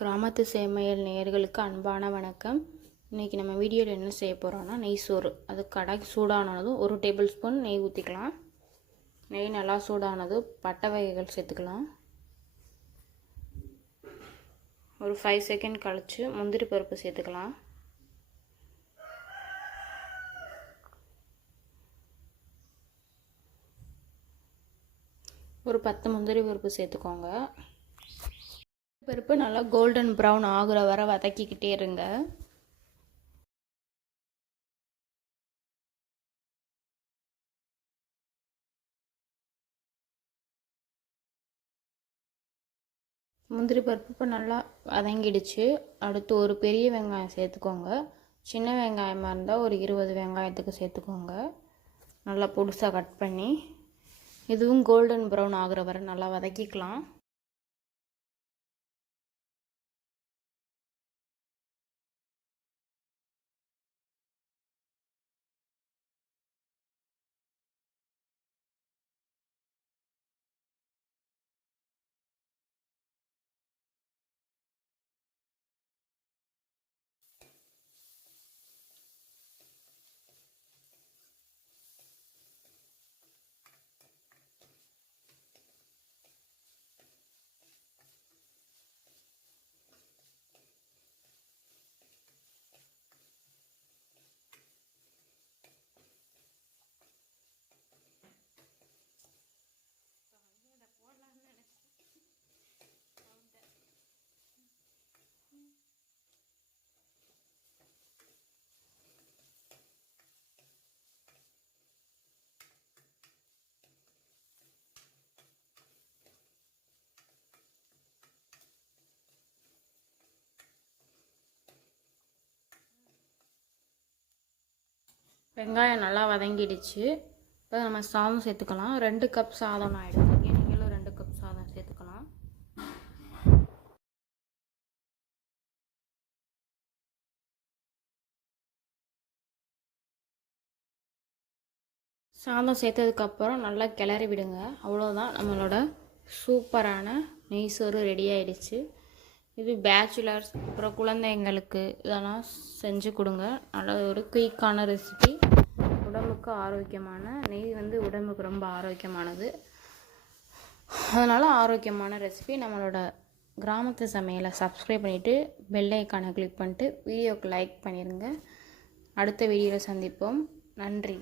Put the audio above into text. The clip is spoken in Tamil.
கிராமத்து சமையல் நேயர்களுக்கு அன்பான வணக்கம். இன்றைக்கி நம்ம வீடியோவில் என்ன செய்ய போகிறோம்னா நெய் சோறு. அது கடாய் சூடானதும் 1 டேபிள் ஸ்பூன் நெய் ஊற்றிக்கலாம். நெய் நல்லா சூடானதும் பட்டை வகைகள் சேர்த்துக்கலாம். ஒரு 5 செகண்ட் கழித்து முந்திரி பருப்பு சேர்த்துக்கலாம். ஒரு 10 முந்திரி பருப்பு சேர்த்துக்கோங்க. பருப்பு நல்லா கோல்டன் ப்ரௌன் ஆகுற வரை வதக்கிக்கிட்டே இருங்க. முந்திரி பருப்பு இப்போ நல்லா வதங்கிடுச்சு. அடுத்து ஒரு பெரிய வெங்காயம் சேர்த்துக்கோங்க. சின்ன வெங்காயமாக இருந்தால் ஒரு 20 வெங்காயத்துக்கு சேர்த்துக்கோங்க. நல்லா பொடிசாக கட் பண்ணி இதுவும் கோல்டன் ப்ரௌன் ஆகுற வரை நல்லா வதக்கிக்கலாம். வெங்காயம் நல்லா வதங்கிடுச்சு. இப்போ நம்ம சாதம் சேர்த்துக்கலாம். 2 கப் சாதம் நான் எடுத்துருக்கேன். நீங்களும் 2 கப் சாதம் சேர்த்துக்கலாம். சாதம் சேர்த்ததுக்கப்புறம் நல்லா கிளறி விடுங்க. அவ்வளோதான், நம்மளோட சூப்பரான நெய் சோறு ரெடி ஆகிடுச்சு. இது பேச்சுலர்ஸ் அப்புறம் குழந்தைங்களுக்கு இதெல்லாம் செஞ்சு கொடுங்க. நல்ல ஒரு குயிக்கான ரெசிபி, உடம்புக்கு ஆரோக்கியமான. நெய் உடம்புக்கு ரொம்ப ஆரோக்கியமானது. அதனால் ஆரோக்கியமான ரெசிபி. நம்மளோட கிராமத்து சமையலை சப்ஸ்கிரைப் பண்ணிவிட்டு பெல் ஐக்கானை கிளிக் பண்ணிட்டு வீடியோவுக்கு லைக் பண்ணிடுங்க. அடுத்த வீடியோவில் சந்திப்போம். நன்றி.